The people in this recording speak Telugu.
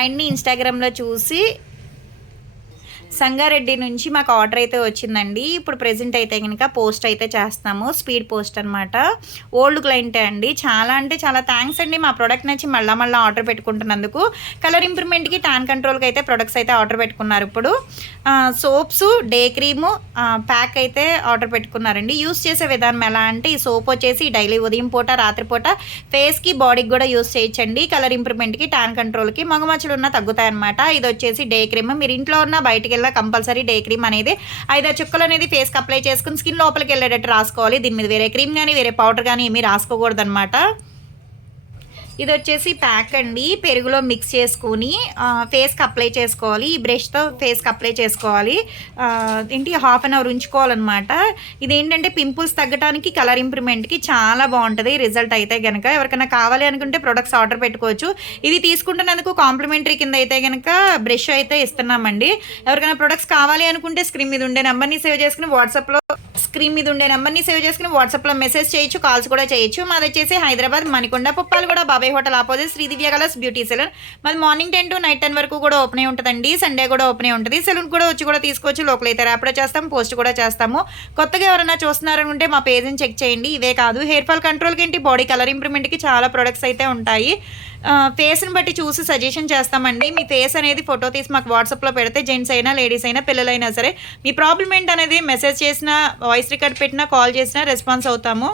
ఆయన్ని ఇన్స్టాగ్రామ్లో చూసి సంగారెడ్డి నుంచి మాకు ఆర్డర్ అయితే వచ్చిందండి. ఇప్పుడు ప్రెజెంట్ అయితే కనుక పోస్ట్ అయితే చేస్తాము. స్పీడ్ పోస్ట్ అనమాట. ఓల్డ్ క్లయింటే అండి. చాలా అంటే చాలా థ్యాంక్స్ అండి. మా ప్రోడక్ట్ నచ్చి మళ్ళీ ఆర్డర్ పెట్టుకుంటున్నందుకు. కలర్ ఇంప్రూవ్మెంట్కి, ట్యాన్ కంట్రోల్కి అయితే ప్రొడక్ట్స్ అయితే ఆర్డర్ పెట్టుకున్నారు. ఇప్పుడు సోప్స్, డే క్రీము ప్యాక్ అయితే ఆర్డర్ పెట్టుకున్నారండి. యూస్ చేసే విధానం ఎలా అంటే, ఈ సోప్ వచ్చేసి డైలీ ఉదయం పూట, రాత్రిపూట ఫేస్కి, బాడీకి కూడా యూస్ చేయొచ్చండి. కలర్ ఇంప్రూవ్మెంట్కి, ట్యాన్ కంట్రోల్కి, మగమచ్చలు ఉన్న తగ్గుతాయన్నమాట. ఇది వచ్చేసి డే క్రీమ్. మీరు ఇంట్లో ఉన్న బయటికి కంపల్సరీ డే క్రీమ్ అనేది 5 చుక్కలు అనేది ఫేస్కి అప్లై చేసుకుని స్కిన్ లోపలికి వెళ్ళేటట్టు రాసుకోవాలి. దీని మీద వేరే క్రీమ్ కానీ వేరే పౌడర్ కానీ ఏమీ రాసుకోకూడదు అనమాట. ఇది వచ్చేసి ప్యాక్ అండి. పెరుగులో మిక్స్ చేసుకుని ఫేస్కి అప్లై చేసుకోవాలి. ఈ బ్రష్తో ఫేస్కి అప్లై చేసుకోవాలి. హాఫ్ అన్ అవర్ ఉంచుకోవాలన్నమాట. ఇదేంటంటే పింపుల్స్ తగ్గడానికి, కలర్ ఇంప్రూవ్మెంట్కి చాలా బాగుంటుంది రిజల్ట్ అయితే కనుక. ఎవరికైనా కావాలి అనుకుంటే ప్రొడక్ట్స్ ఆర్డర్ పెట్టుకోవచ్చు. ఇది తీసుకుంటున్నందుకు కాంప్లిమెంటరీ కింద అయితే కనుక బ్రష్ అయితే ఇస్తున్నామండి. ఎవరికైనా ప్రొడక్ట్స్ కావాలి అనుకుంటే స్క్రీన్ మీద ఉండే నెంబర్ని సేవ్ చేసుకుని వాట్సాప్లో మెసేజ్ చేయొచ్చు, కాల్స్ కూడా చేయొచ్చు. మాది వచ్చేసి Hyderabad Manikonda Puppalaguda Babai hotel opposite Sridivya colours beauty salon. మాది మార్నింగ్ 10 to నైట్ 10 వరకు కూడా ఓపెన్ ఉంటుందండి. సండే కూడా ఓపెన్ ఉంటుంది. సెలూన్ కూడా వచ్చి కూడా తీసుకోవచ్చు. లోకల్ అయితే ర్యాపిడో చేస్తాం, పోస్ట్ కూడా చేస్తాము. కొత్తగా ఎవరైనా చూస్తున్నారనుకుంటే మా పేజ్ని చెక్ చేయండి. ఇవే కాదు, హెయిర్ ఫాల్ కంట్రోల్కి ఏంటి, బాడీ కలర్ ఇంప్రూవ్మెంట్కి చాలా ప్రొడక్ట్స్ అయితే ఉంటాయి. ఫేస్ని బట్టి చూసి సజెషన్ చేస్తామండి. మీ ఫేస్ అనేది ఫోటో తీసి మాకు వాట్సాప్లో పెడితే జెంట్స్ అయినా, లేడీస్ అయినా, పిల్లలైనా సరే మీ ప్రాబ్లం ఏంటనేది మెసేజ్ చేసినా, వాయిస్ రికార్డ్ పెట్టినా, కాల్ చేసినా రెస్పాన్స్ అవుతాము.